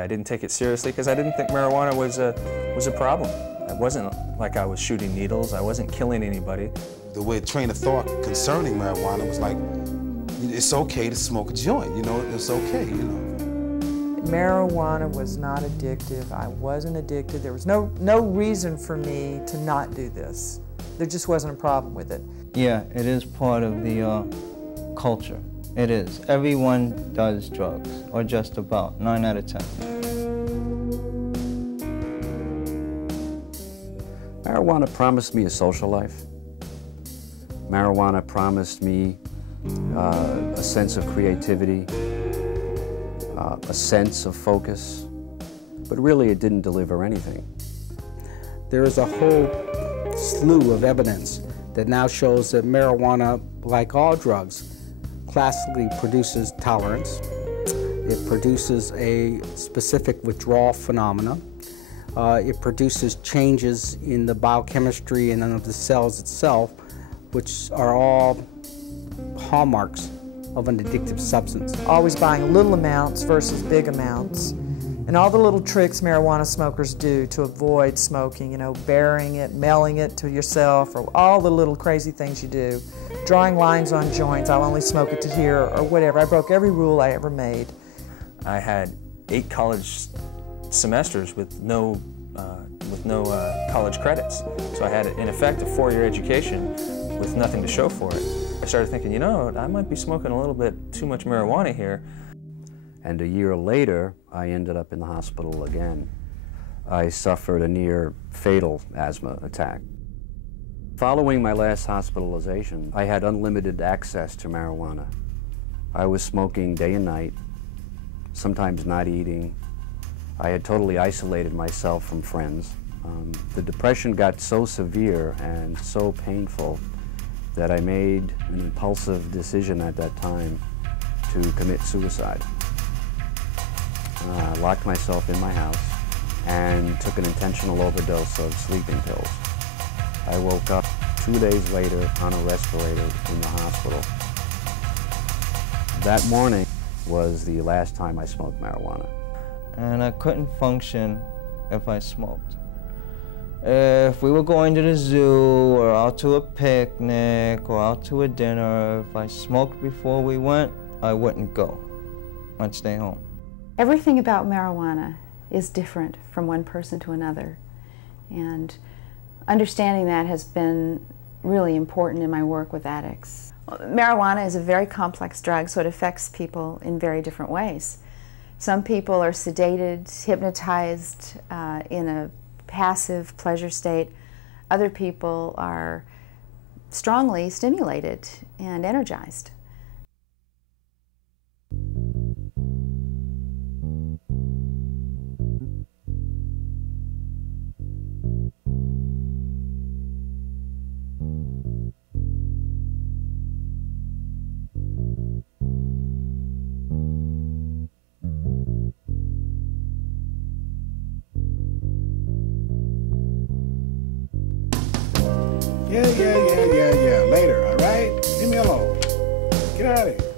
I didn't take it seriously because I didn't think marijuana was a problem. It wasn't like I was shooting needles. I wasn't killing anybody. The way train of thought concerning marijuana was like, it's okay to smoke a joint, you know, it's okay, you know. Marijuana was not addictive. I wasn't addicted. There was no reason for me to not do this. There just wasn't a problem with it. Yeah, it is part of the culture. It is. Everyone does drugs, or just about, 9 out of 10. Marijuana promised me a social life. Marijuana promised me a sense of creativity, a sense of focus, but really it didn't deliver anything. There is a whole slew of evidence that now shows that marijuana, like all drugs, classically produces tolerance. It produces a specific withdrawal phenomena. It produces changes in the biochemistry and of the cells itself, which are all hallmarks of an addictive substance. Always buying little amounts versus big amounts. And all the little tricks marijuana smokers do to avoid smoking, you know, burying it, mailing it to yourself, or all the little crazy things you do. Drawing lines on joints, I'll only smoke it to here, or whatever. I broke every rule I ever made. I had 8 college semesters with no college credits. So I had, in effect, a 4-year education with nothing to show for it. I started thinking, you know, I might be smoking a little bit too much marijuana here. And a year later, I ended up in the hospital again. I suffered a near fatal asthma attack. Following my last hospitalization, I had unlimited access to marijuana. I was smoking day and night, sometimes not eating. I had totally isolated myself from friends. The depression got so severe and so painful that I made an impulsive decision at that time to commit suicide. I locked myself in my house and took an intentional overdose of sleeping pills. I woke up 2 days later on a respirator in the hospital. That morning was the last time I smoked marijuana. And I couldn't function if I smoked. If we were going to the zoo or out to a picnic or out to a dinner, if I smoked before we went, I wouldn't go. I'd stay home. Everything about marijuana is different from one person to another. And understanding that has been really important in my work with addicts. Marijuana is a very complex drug, so it affects people in very different ways. Some people are sedated, hypnotized in a passive pleasure state. Other people are strongly stimulated and energized. Yeah. Later, all right? Leave me alone. Get out of here.